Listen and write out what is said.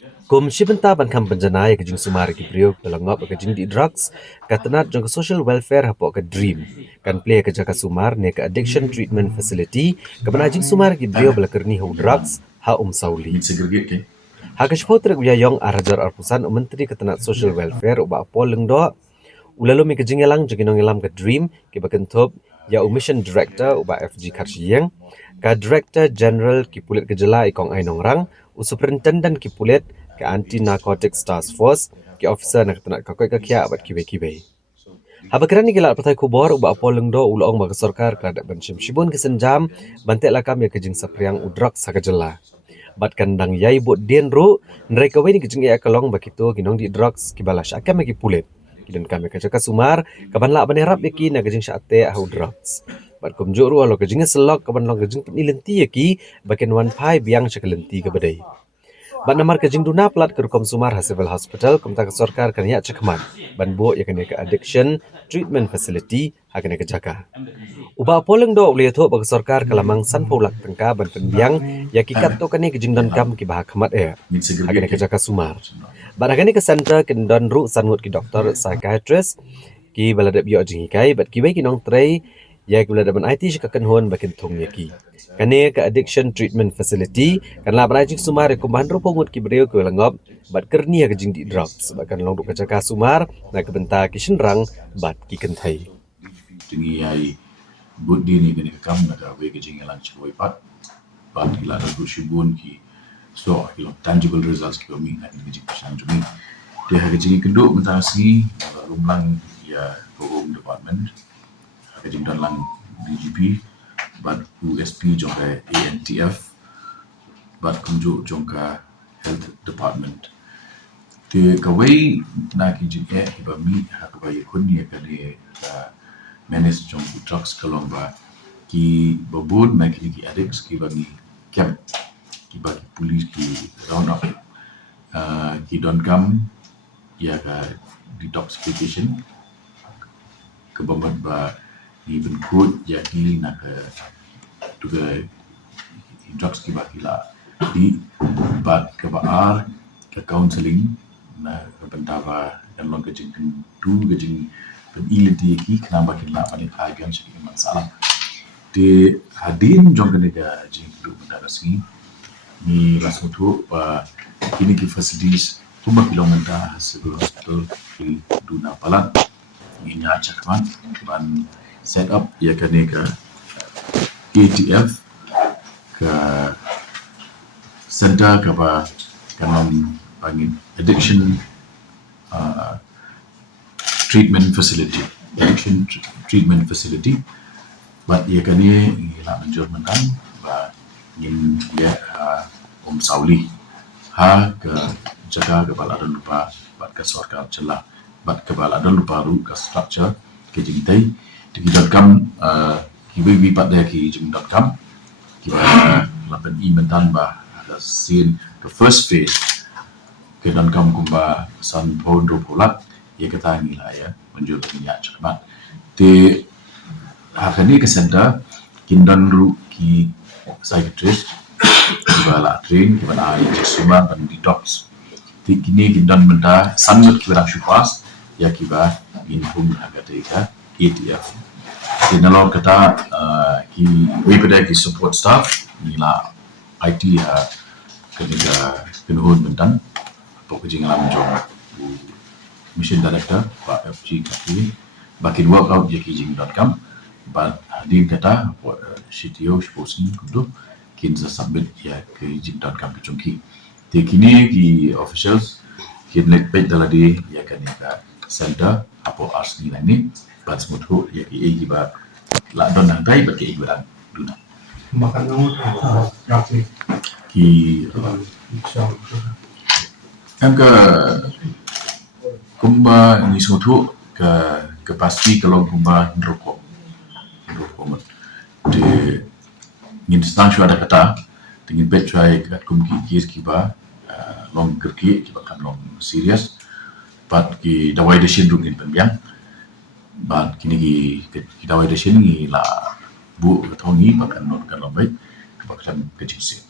Kum shibenta ban kam penjanai ke jing sumar ki priok pelangop ke jing di drugs katanat jong ke social welfare hapo ke dream kan play ke jaka sumar ne ke addiction treatment facility ke bana jing sumar ki brio belakerni ho drugs ha sauli Mit segregate ke. ha ke shpo trek ya yong arajar arpusan menteri katanat social welfare uba pol lengdo ulalo mi ke jing elang jeng elam ke dream ki baken top ya mission director uba FG Karshiyeng ka director general ki pulit kejela ikong ainong rang superintendent ki pulit ke anti narcotics task force ki officer nak tenak kakoi kakia abat kibe kibe habakeran ni gelak patai kubor uba apoleng do ulong bagi sarkar kada bensim shibun kesenjam bantek lakam ya kejing sapriang udrak sakajela bat kandang yai bot dien ru mereka weni kejing ya kalong bakito ginong di drugs kibalash akam ki pulit kidan kami kajaka sumar kaban la banerap yaki na kejing syate au drugs bat kumjuk ru alo kejing selok kaban long kejing nilenti yaki baken wan pai biang chakalenti ke badai Ban namar ke jingduna plat ke rukom sumar ha civil hospital kumta ke sarkar kan ya cekman ban bo ya kene ke addiction treatment facility ha kene ke jaka uba poleng do ule tho bag sarkar kalamang san polak tengka ban penbiang ya kikat to kene ke jingdan kam ki bah khamat Mit ha kene segregate ke ke. jaka sumar ban ha kene ke center ken don ru sangut ki doktor psychiatrist ki baladap yo jingi kai bat ki bai ki nong trei ya ki baladap ban IT shikakan hon bakin thong yaki kane ke addiction treatment facility kan la banai jing sumar ko man ro pongut ki breu ko langop bat kernia ke jing di drugs bakan long du ka jaka sumar na ke benta ki shinrang bat ki kenthai Tingi ai good di ni kene kam na ka we ke jing elang chikoi pat. But ila da go shibun ki so tangible results ki mi na ni jing pasang jumi. Dia ha ke jing keduk mentasi rumlang ya go home department. Ha ke jing dan lang DGP but USP jong ka ANTF but kunjuk jong ka health department. Ke kawai na ki jing ki ba mi ha ka ba ye kun ni ka ni manage jong drugs kalong ba ki babun na ki addicts ki ba ni camp ki ba ki police ki round up ki don kam ya ka detoxification ke bambat ba ni ben kod ya ki na ka tu ka drugs ki ba ki la di bat ke ba ar ke counseling na ke bentava dan long ke jing tu ke jing ben ile di ki kenapa kita paling kagian sih masalah di hadin jong kene ga jing tu benda sini ni langsung tu kini ki facilities cuma kilometer sebelum hospital ki duna palat ni nya cakman ban set up ya kene ga ATF ke center ke ba kanon bangin addiction treatment facility treatment facility but ia kani nak menjual menang ba ingin dia Sauli ha ke jaga kepala dan lupa bat ke sorka celah bat kepala dan lupa ru ke structure ke jintai di.com kiwi pat dia ki jim.com kiwa lapan mentan ba ada scene the first phase ke dan kam kumba san pondro polat ia kata ni lah ya menjual minyak cepat di hari ni ke center kindan ru ki psychiatrist kiba la train kiba na ai semua dan detox di kini kindan menta sangat kiba syupas ya kiba in hum agak tega ETF di nalor kata ki we pada ki support staff ni la IT ya ketika kenuhun mentan pokok alam jom mission director Pak FG Kaki bakin workout jekijing.com but din kata CTO sposin kudu kin sa submit ya ke jing.com ke chungki te kini ki officials kin let page daladi ya kan ya center apo ars ni ni but smuthu ya ki ba la don nang dai ba ki ibaran duna makan ngut ki angka kumba ni smuthu ke pasti kalau kumba rokok de ngin stang ada kata dengan bet try kat kumki kis kiba long kerki kiba kan long serious but ki dawai desin rungin pembiang but kini ki dawai desin ni la bu tongi pakan non kan long baik kiba kan kecil